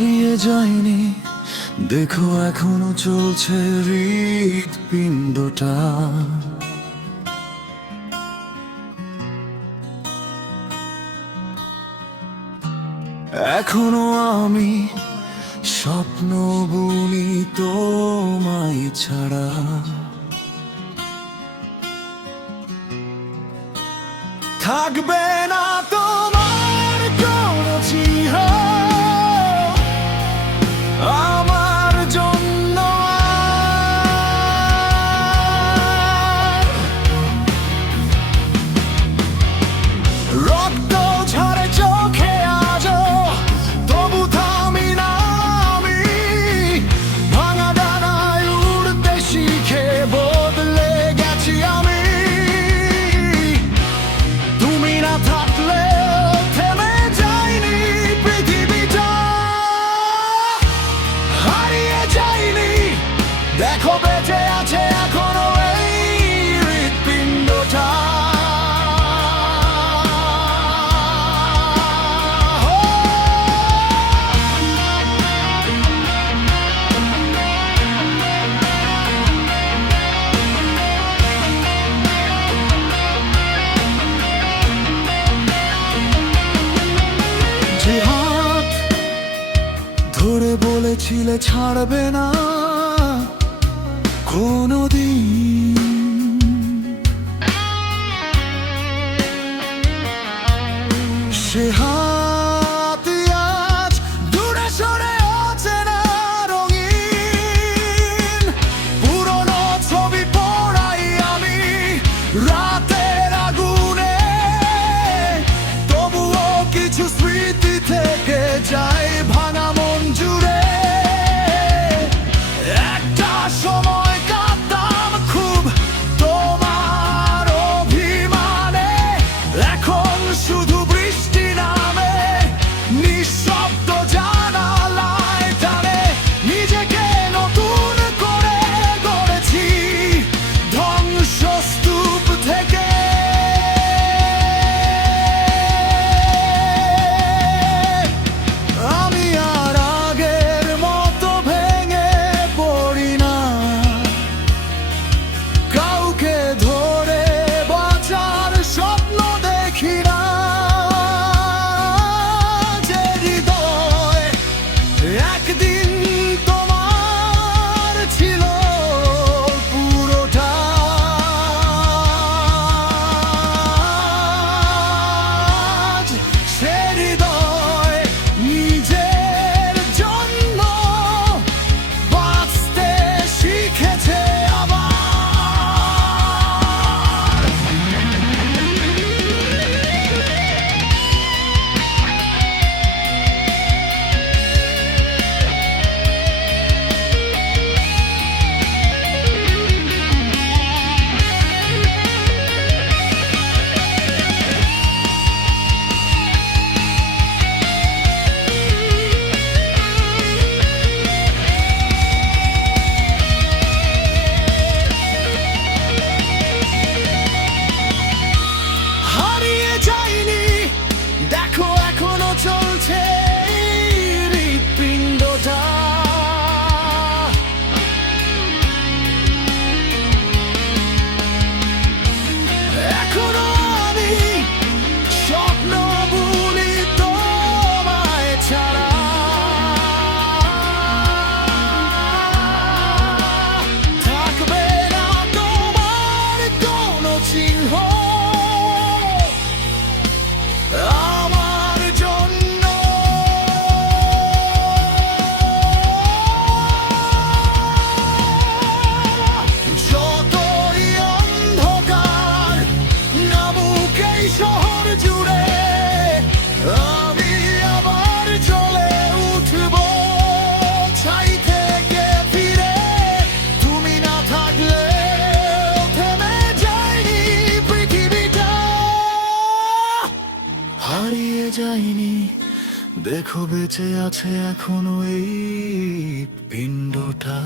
হারিয়ে যায়নি, দেখো এখনো চলছে হৃৎপিণ্ডটা। এখনো আমি স্বপ্ন বুনি তোমায় ছাড়া। থাকবে না তোমার কোনো চিহ্ন আমার জন্য আর। রক্ত ঝরে চোখে আজও, তবু থামি না আমি। ভাঙা ডানায় উড়তে শিখে বদলে গেছি আমি। তুমি না থাকলে থেমে যায়নি পৃথিবীটা, হারিয়ে যায়নি, দেখো বেঁচে আছে এখনো এই হৃৎপিণ্ডটা। যে হাত ধরে বলেছিলে ছাড়বে না কোনোদিন, সে হাত আজ দূরে সরে অচেনা রঙিন। পুরনো ছবি পড়াই আমি রাতের আগুনে, তবুও কিছু স্মৃতি থেকে যায় ভাঙা মন জুড়ে। একটা সময় কাঁদতাম খুব তোমার অভিমানে, এখন শুধু বৃষ্টি নামে নিঃশব্দ জানালায় টানে। নিজেকে নতুন করে গড়েছি ধ্বংসস্তূপ থেকে। আমি আর আগের মতো ভেঙে পড়ি না, কাউকে ধরে বাঁচার স্বপ্ন দেখি না। যে হৃদয় একদিন তোমার ছিল পুরোটা, আজ সে হৃদয় নিজের জন্য বাঁচতে শিখেছে আবার। হারিয়ে যায়নি, দেখো এখনো চলছে হৃৎপিণ্ডটা। এখনো আমি স্বপ্ন বুনি তোমায় ছাড়া। থাকবে না তোমার কোনো চিহ্ন আমার জন্য। যতই অন্ধকার নামুক এই শহর জুড়ে, আমি আবার জ্বলে উঠব ছাই থেকে ফিরে। তুমি না থাকলে থেমে যায়নি পৃথিবীটা, হারিয়ে যায়নি, দেখো বেঁচে আছে এখনো এই পিণ্ডটা।